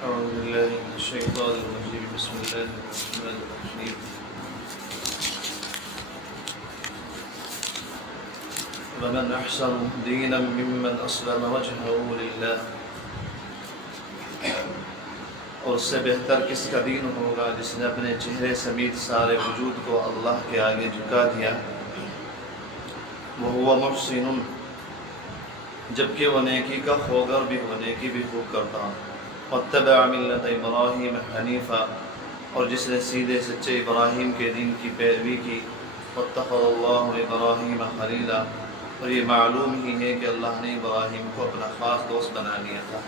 أعوذ بالله من الشيطان الرجيم بسم الله الرحمن الرحيم ومن أحسن دينا ممن أسلم وجهه لله اور اس سے بہتر کس کا دین ہوگا جس نے اپنے چہرے سمیت سارے وجود کو اللہ کے آگے جھکا دیا وَهُوَ مُحْسِنٌ جبکہ وہ نیکی کا خوگر بھی ہو نیکی بھی خوب کرتا وَاتَّبَعَ مِلَّةَ إِبْرَاهِيمَ حَنِيفًا اور جس نے سیدھے سچے ابراہیم کے دین کی پیروی کی وَاتَّخَذَ اللَّهُ إِبْرَاهِيمَ خَلِيلًا اور یہ معلوم ہی ہے کہ اللہ نے ابراہیم کو اپنا خاص دوست بنا لیا تھا۔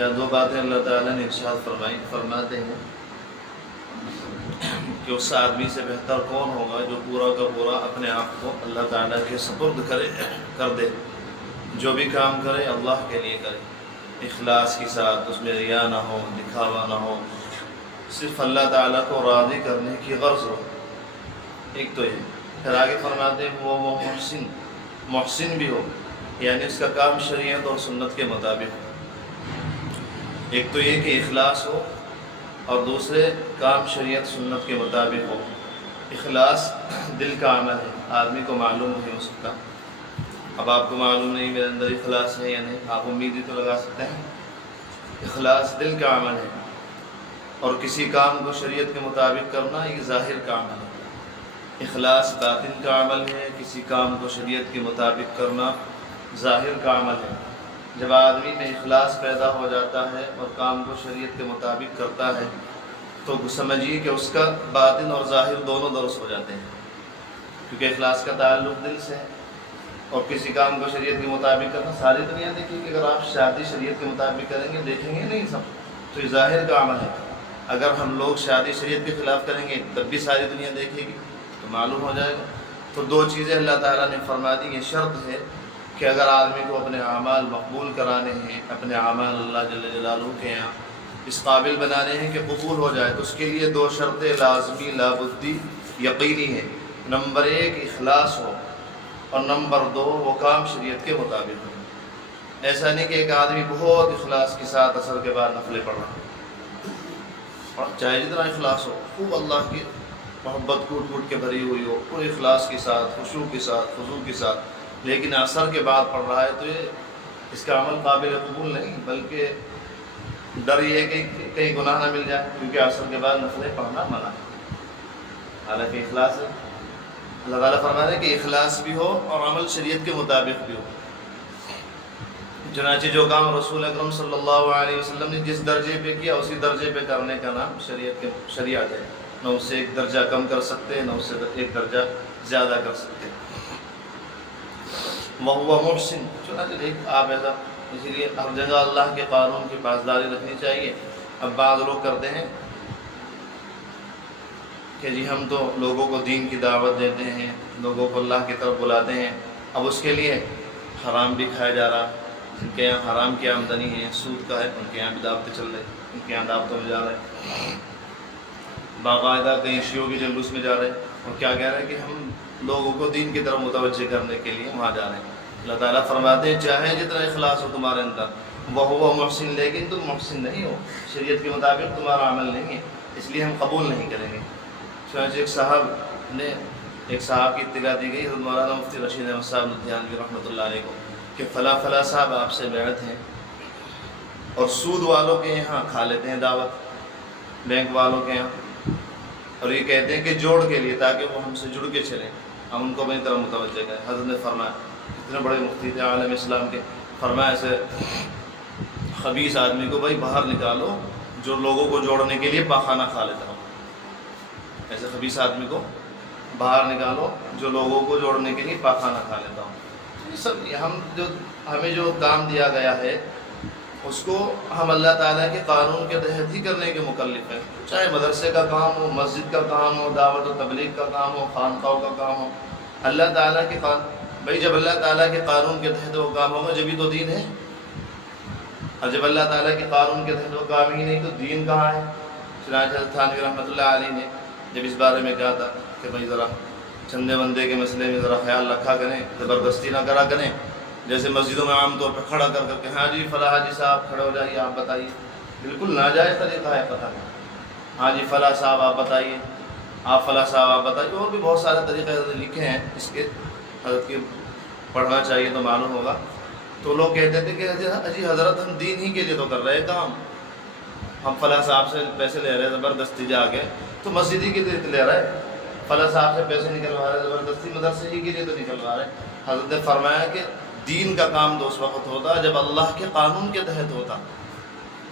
یا دو باتیں اللہ تعالیٰ نے ارشاد فرماتے ہیں کہ اس آدمی سے بہتر کون ہوگا جو پورا کا پورا اپنے آپ کو اللہ تعالیٰ کے سپرد کر دے، جو بھی کام کرے اللہ کے لیے کرے، اخلاص کے ساتھ، اس میں ریا نہ ہو، دکھاوا نہ ہو، صرف اللہ تعالیٰ کو راضی کرنے کی غرض ہو۔ ایک تو یہ، پھر آگے فرماتے ہیں وہ محسن بھی ہو، یعنی اس کا کام شریعت اور سنت کے مطابق ہو۔ ایک تو یہ کہ اخلاص ہو اور دوسرے کام شریعت سنت کے مطابق ہو۔ اخلاص دل کا عمل ہے، آدمی کو معلوم نہیں ہو سکتا۔ اب آپ کو معلوم نہیں میرے اندر اخلاص ہے یا نہیں، آپ امید ہی تو لگا سکتے ہیں۔ اخلاص دل کا عمل ہے اور کسی کام کو شریعت کے مطابق کرنا یہ ظاہر کا عمل ہے۔ اخلاص باطن کا عمل ہے، کسی کام کو شریعت کے مطابق کرنا ظاہر کا عمل ہے۔ جب آدمی میں اخلاص پیدا ہو جاتا ہے اور کام کو شریعت کے مطابق کرتا ہے تو سمجھیے کہ اس کا باطن اور ظاہر دونوں درست ہو جاتے ہیں، کیونکہ اخلاص کا تعلق دل سے ہے۔ اور کسی کام کو شریعت کے مطابق کرنا، ساری دنیا دیکھیے کہ اگر آپ شادی شریعت کے مطابق کریں گے دیکھیں گے نہیں سب، تو یہ ظاہر کا عمل ہے۔ اگر ہم لوگ شادی شریعت کے خلاف کریں گے تب بھی ساری دنیا دیکھے گی تو معلوم ہو جائے گا۔ تو دو چیزیں اللہ تعالیٰ نے فرما دی۔ یہ شرط ہے کہ اگر آدمی کو اپنے اعمال مقبول کرانے ہیں، اپنے اعمال اللہ جل جلالہ کے یہاں اس قابل بنانے ہیں کہ قبول ہو جائے، تو اس کے لیے دو شرطیں لازمی لابدی یقینی ہیں۔ نمبر ایک اخلاص ہو اور نمبر دو وہ کام شریعت کے مطابق ہو۔ ایسا نہیں کہ ایک آدمی بہت اخلاص کے ساتھ عصر کے بعد نفلیں پڑھ رہا، اور چاہے جتنا اخلاص ہو، خوب اللہ کی محبت کوٹ کوٹ کے بھری ہوئی ہو، پورے اخلاص کے ساتھ، خشوع کے ساتھ، خضوع کے ساتھ، لیکن عصر کے بعد پڑھ رہا ہے تو یہ اس کا عمل قابل قبول نہیں، بلکہ ڈر یہ ہے کہ کہیں گناہ نہ مل جائے، کیونکہ عصر کے بعد نفلیں پڑھنا منع ہے، حالانکہ اخلاص ہے۔ اللہ تعالیٰ فرما رہے ہیں کہ اخلاص بھی ہو اور عمل شریعت کے مطابق بھی ہو۔ چنانچہ جو کام رسول اکرم صلی اللہ علیہ وسلم نے جس درجے پہ کیا اسی درجے پہ کرنے کا نام شریعت ہے، نہ اس سے ایک درجہ کم کر سکتے، نہ اس سے ایک درجہ زیادہ کر سکتے۔ وَهُوَ مُحْسِنٌ چنانچہ ایک آپ ایسا، اسی لیے ہر جگہ اللہ کے قانون کی پاسداری رکھنی چاہیے۔ اب بعض لوگ کرتے ہیں کہ جی ہم تو لوگوں کو دین کی دعوت دیتے ہیں، لوگوں کو اللہ کی طرف بلاتے ہیں، اب اس کے لیے حرام بھی کھایا جا رہا، جن کے یہاں حرام کی آمدنی ہے، سود کا ہے، ان کے یہاں بھی دعوتیں چل رہی، ان کے یہاں دعوتوں میں جا رہے، باقاعدہ کہیں شیعوں کے جلوس میں جا رہے، اور کیا کہہ رہے ہیں کہ ہم لوگوں کو دین کی طرف متوجہ کرنے کے لیے وہاں جا رہے ہیں۔ اللہ تعالیٰ فرماتے ہیں چاہے جتنا اخلاص ہو تمہارے اندر، وہ محسن، لیکن تم محسن نہیں ہو، شریعت کے مطابق تمہارا عمل نہیں ہے، اس لیے ہم قبول نہیں کریں گے۔ چنانچہ ایک صاحب کی اطلاع دی گئی حضرت مولانا مفتی رشید احمد صاحب لدھیانوی رحمۃ اللہ علیہ کو کہ فلاں فلاں صاحب آپ سے بیعت ہیں اور سود والوں کے یہاں کھا لیتے ہیں دعوت، بینک والوں کے یہاں، اور یہ کہتے ہیں کہ جوڑ کے لیے تاکہ وہ ہم سے جڑ کے چلیں، ہم ان کو اپنی طرف متوجہ کریں۔ حضرت نے فرمایا، اتنے بڑے مفتی تھے عالم اسلام کے، فرمایا ایسے خبیث آدمی کو بھائی باہر نکالو جو لوگوں کو جوڑنے کے لیے پاخانہ کھا لیتا ہو، ایسے خبیث آدمی کو باہر نکالو جو لوگوں کو جوڑنے کے لیے پاخانہ کھا لیتا ہوں۔ یہ سب ہمیں جو کام دیا گیا ہے اس کو ہم اللہ تعالیٰ کے قانون کے تحت ہی کرنے کے مکلف ہیں، چاہے مدرسے کا کام ہو، مسجد کا کام ہو، دعوت و تبلیغ کا کام ہو، خانقاہوں کا کام ہو، اللہ تعالیٰ کے بھائی جب اللہ تعالیٰ کے قانون کے تحت وہ کام ہوگا جبھی تو دین ہے، اور جب اللہ تعالیٰ کے قانون کے تحت وہ کام ہی نہیں تو دین کہاں ہے؟ چنانچہ حضرت تھانوی رحمۃ اللہ علیہ نے جب اس بارے میں کہا تھا کہ بھائی ذرا چندے بندے کے مسئلے میں ذرا خیال رکھا کریں، زبردستی نہ کرا کریں، جیسے مسجدوں میں عام طور پہ کھڑا کر کر کے ہاں جی فلاں حاجی صاحب کھڑے ہو جائیے آپ بتائیے، بالکل ناجائز طریقہ ہے پتہ ہے. ہاں جی فلاں صاحب آپ بتائیے، آپ فلاں صاحب آپ بتائیے. اور بھی بہت سارے طریقے لکھے ہیں اس کے، حضرت کے پڑھنا چاہیے تو معلوم ہوگا. تو لوگ کہتے تھے کہ جی حضرت ہم دین ہی کے لیے تو کر رہے کام، ہم فلاں صاحب سے پیسے لے رہے زبردستی جا کے تو مسجد ہی کے لیے لے رہے، فلاں صاحب سے پیسے نکلوا رہے زبردستی مدرسے ہی کے لیے تو نکلوا رہے. حضرت نے فرمایا کہ دین کا کام تو اس وقت ہوتا جب اللہ کے قانون کے تحت ہوتا،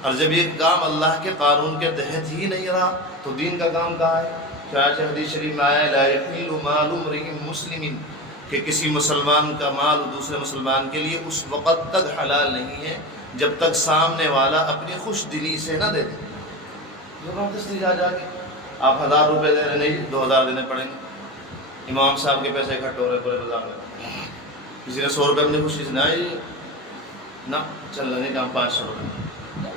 اور جب یہ کام اللہ کے قانون کے تحت ہی نہیں رہا تو دین کا کام کہاں ہے؟ چنانچہ حدیث شریف میں آیا لا یحل مال امرئ مسلم، کہ کسی مسلمان کا مال دوسرے مسلمان کے لیے اس وقت تک حلال نہیں ہے جب تک سامنے والا اپنی خوش دلی سے نہ دے دے. زبردستی جا کے آپ 1000 روپے دے رہے، نہیں 2000 دینے پڑیں گے. امام صاحب کے پیسے اکٹھے ہو رہے پورے بازار میں، کسی نے 100 روپے اپنی خوشی سے نہ چل رہے کام 500 روپے.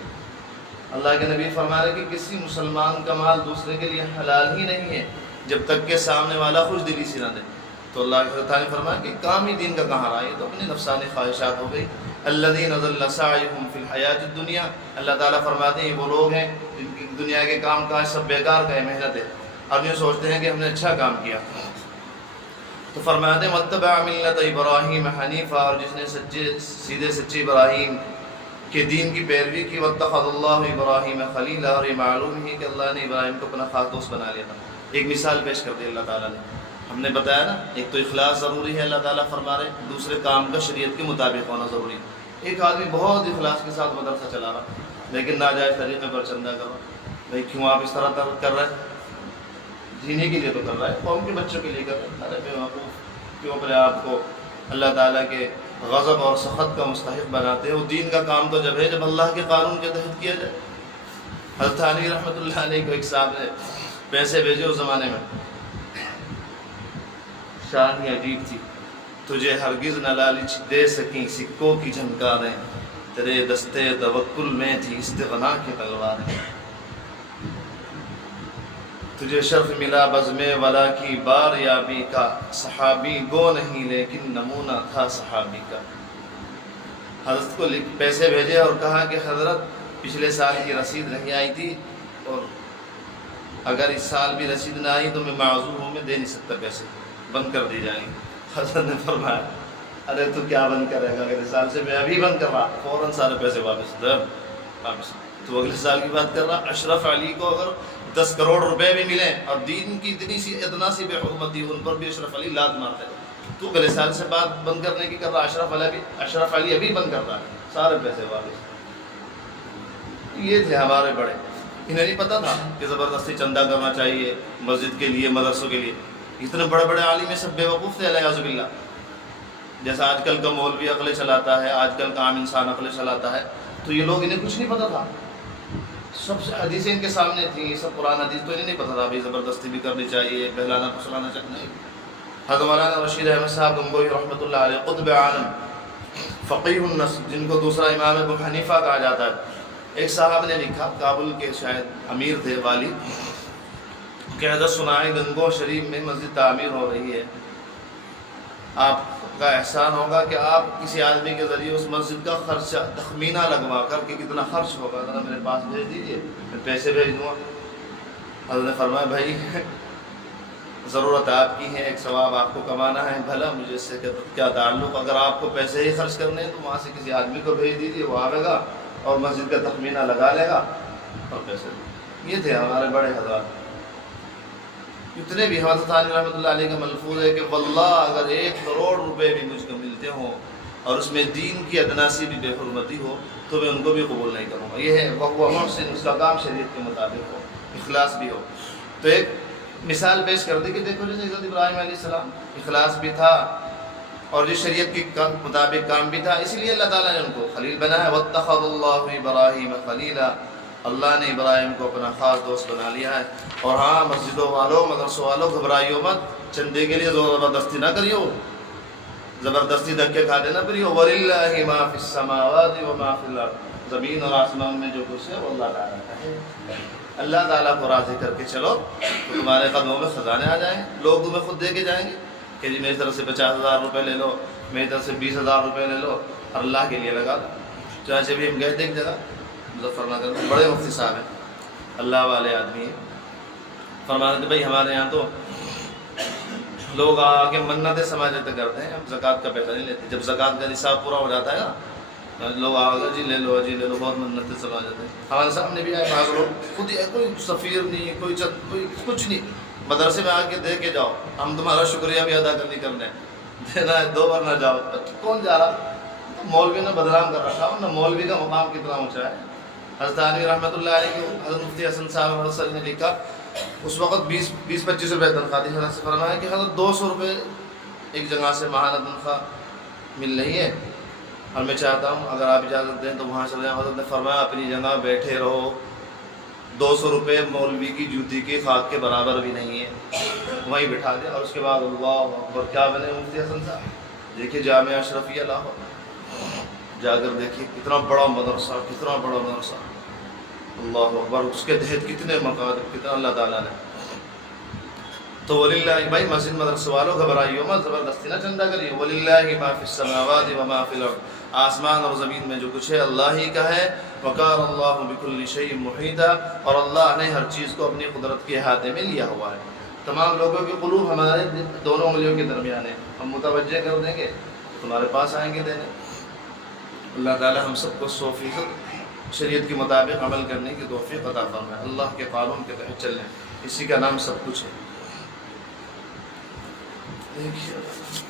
اللہ کے نبی فرما رہے کہ کسی مسلمان کا مال دوسرے کے لیے حلال ہی نہیں ہے جب تک کہ سامنے والا خوش دلی سے نہ دے. تو اللہ تعالیٰ نے فرمایا کہ کام ہی دین کا کہاں رہا، یہ تو اپنی نفسانی خواہشات ہو گئی. الذین ضل سعیہم فی الحیاۃ الدنیا، اللہ تعالیٰ فرماتے ہیں یہ وہ لوگ ہیں جن کی دنیا کے کام کاج سب بیکار گئے، محنت ہے، اور یہ سوچتے ہیں کہ ہم نے اچھا کام کیا. تو فرماتے ہیں واتبع ملت ابراہیم حنیفا، اور جس نے سیدھے سچے ابراہیم کے دین کی پیروی کی. واتخذ اللہ ابراہیم خلیلا، اور یہ معلوم ہی کہ اللہ نے ابراہیم کو اپنا خاص دوست بنا لیا تھا. ایک مثال پیش کر دی اللہ تعالیٰ نے، ہم نے بتایا نا ایک تو اخلاص ضروری ہے، اللہ تعالیٰ فرما رہے دوسرے کام کا شریعت کے مطابق ہونا ضروری ہے. ایک آدمی بہت اخلاص کے ساتھ مدرسہ چلا رہا لیکن ناجائز طریقے پر چندہ کر رہا. بھائی کیوں آپ اس طرح کر رہے ہیں؟ جینے کے لیے تو کر رہا ہے، قوم کے بچوں کے لیے کر رہا ہے. ارے بے وقوف، کیوں اپنے آپ کو اللہ تعالیٰ کے غضب اور سخط کا مستحق بناتے ہیں؟ وہ دین کا کام تو جب ہے جب اللہ کے قانون کے تحت کیا جائے. حضرت علی رحمۃ اللہ علیہ کو ایک صاحب نے پیسے بھیجے اس زمانے میں، شان ہی عجیب تھی. تجھے ہرگز نہ لالچ دے سکیں سکوں کی جھنکاریں، تیرے دستے توکل میں تھی استغنا کی تلواریں. تجھے شرف ملا بزم ولا کی بار یابی کا، صحابی گو نہیں لیکن نمونہ تھا صحابی کا. حضرت کو پیسے بھیجے اور کہا کہ حضرت پچھلے سال کی رسید نہیں آئی تھی، اور اگر اس سال بھی رسید نہ آئی تو میں معذور ہوں، میں دے نہیں سکتا، پیسے بند کر دی جائیں گے. حضرت نے فرمایا ارے تو کیا بند کرے گا، اگلے سال سے میں ابھی بند کر رہا، فوراً سارے پیسے واپس. تو اگلے سال کی بات کر رہا. اشرف علی کو اگر 10 کروڑ روپے بھی ملیں اور دین کی اتنا سی بے حرمتی ان پر بھی اشرف علی لات مارتے ہیں، تو اگلے سال سے بات بند کرنے کی کر رہا. اشرف علی ابھی بند کر رہا ہے، سارے پیسے واپس. یہ تھے ہمارے بڑے، انہیں نہیں پتہ تھا کہ زبردستی چندہ کرنا چاہیے مسجد کے لیے، مدرسوں کے لیے. اتنے بڑے بڑے عالم سب بے وقوف تھے علیہ باللہ. جیسا آج کل کا مولوی عقلیں چلاتا ہے، آج کل کا عام انسان عقلیں چلاتا ہے، تو یہ لوگ انہیں کچھ نہیں پتہ تھا. سب سے حدیثیں ان کے سامنے تھیں، سب قرآن حدیث، تو انہیں نہیں پتہ تھا بھائی زبردستی بھی کرنی چاہیے، بہلانا پھسلانا چاہیے. حضرت مولانا رشید احمد صاحب گنگوہی رحمۃ اللہ علیہ، قطب عالم، فقیہ النصر، جن کو دوسرا امام ابو حنیفہ کہا جاتا ہے. ایک صاحب نے لکھا، کابل کے شاید امیر تھے، والی، کہ حضرت سنائے گنگو شریف میں مسجد تعمیر ہو رہی ہے، آپ کا احسان ہوگا کہ آپ کسی آدمی کے ذریعے اس مسجد کا خرچہ تخمینہ لگوا کر کہ کتنا خرچ ہوگا ذرا میرے پاس بھیج دیجیے، میں پیسے بھیج دوں گا. حضرت نے فرمایا بھائی ضرورت آپ کی ہے، ایک ثواب آپ کو کمانا ہے، بھلا مجھے اس سے کیا تعلق؟ اگر آپ کو پیسے ہی خرچ کرنے ہیں تو وہاں سے کسی آدمی کو بھیج دیجیے، وہ آئے گا اور مسجد کا تخمینہ لگا لے گا اور پیسے. یہ تھے ہمارے بڑے حضرات. اتنے بھی حضرت علی رحمۃ اللہ علیہ کا ملفوظ ہے کہ واللہ اگر 1 کروڑ روپے بھی مجھ کو ملتے ہوں اور اس میں دین کی ادنا سی بھی بے حرمتی ہو تو میں ان کو بھی قبول نہیں کروں گا. یہ ہے وہ محسن، اس کا کام شریعت کے مطابق ہو، اخلاص بھی ہو. تو ایک مثال پیش کر دی کہ دیکھو جیسے حضرت ابراہیم علیہ السلام اخلاص بھی تھا اور جو شریعت کے مطابق کام بھی تھا، اسی لیے اللہ تعالیٰ نے ان کو خلیل بنایا. واتخذ اللہ ابراہیم خلیلا، اللہ نے ابراہیم کو اپنا خاص دوست بنا لیا ہے. اور ہاں مسجدوں والوں، مدرسوں والوں، گھبرائیو مت، چندے کے لیے زبردستی نہ کریو، زبردستی دھکے کھاتے نہ پھریو. وَلِلَّهِ مَا فِي السَّمَاوَاتِ وَمَا فِي الْأَرْضِ، زمین اور آسمان میں جو کچھ ہے وہ اللہ تعالیٰ کا ہے. اللہ تعالیٰ کو راضی کر کے چلو تو تمہارے قدموں میں خزانے آ جائیں گے. لوگ تمہیں خود دے کے جائیں گے کہ جی میری طرف سے 50,000 روپے لے لو، میری طرف سے 20,000 روپے لے لو اور اللہ کے لیے لگا دو. چنانچہ بھی ہم گئے تھے ایک جگہ مظفر نگر میں، بڑے مفتی صاحب ہیں، اللہ والے آدمی ہیں. فرما رہے تھے بھائی ہمارے یہاں تو لوگ آ کے منتیں سماجتیں کرتے ہیں، ہم زکوٰۃ کا پیسہ نہیں لیتے. جب زکوٰۃ کا نصاب پورا ہو جاتا ہے نا، لوگ آ گئے جی لے لو جی لے لو، بہت منتیں سماجتیں. ہمارے سامنے بھی آئے بعض لوگ، خود ہی کوئی سفیر نہیں، کوئی کچھ نہیں، مدرسے میں آ کے دے کے جاؤ، ہم تمہارا شکریہ بھی ادا کرنے دینا ہے، 2 بار نہ جاؤ. کون جا رہا؟ مولوی نے بدنام کر رکھا ہوں نا. مولوی کا مقام کتنا اونچا ہے. حضرت علی رحمۃ اللہ علیہ کی حضرت مفتی حسن صاحب حضرت نے لکھا، اس وقت 20-25 روپے تنخواہ تھی. حضرت سے فرمایا کہ حضرت 200 روپے ایک جگہ سے ماہانہ تنخواہ مل رہی ہے، اور میں چاہتا ہوں اگر آپ اجازت دیں تو وہاں چلے جائیں. حضرت نے فرمایا اپنی جگہ بیٹھے رہو، 200 روپے مولوی کی جوتی کی خاک کے برابر بھی نہیں ہے. وہیں بٹھا دیا. اور اس کے بعد اللہ اکبر، کیا بنے مفتی حسن صاحب. دیکھیے جامعہ اشرفیہ لاہور جا کر دیکھیے، کتنا بڑا مدرسہ، کتنا بڑا مدرسہ. اللہ اکبر، اس کے تحت کتنے مقاصد، کتنا اللہ تعالیٰ نے. تو وللہ بھائی مسجد مدرسے والوں گھبرائیو مت، زبردستی نہ چندہ کریے. وللہ ما فی السماوات و ما فی الارض، آسمان اور زمین میں جو کچھ ہے اللہ ہی کا ہے. وکان اللہ بکل شیء محیطا، اور اللہ نے ہر چیز کو اپنی قدرت کے احاطے میں لیا ہوا ہے. تمام لوگوں کے قلوب ہمارے دونوں انگلیوں کے درمیان ہیں، ہم متوجہ کر دیں گے تمہارے پاس آئیں گے دینے. اللہ تعالی ہم سب کو 100% شریعت کے مطابق عمل کرنے کی توفیق عطا فرمائے. اللہ کے قانون کے تحت چلیں، اسی کا نام سب کچھ ہے. دیکھیے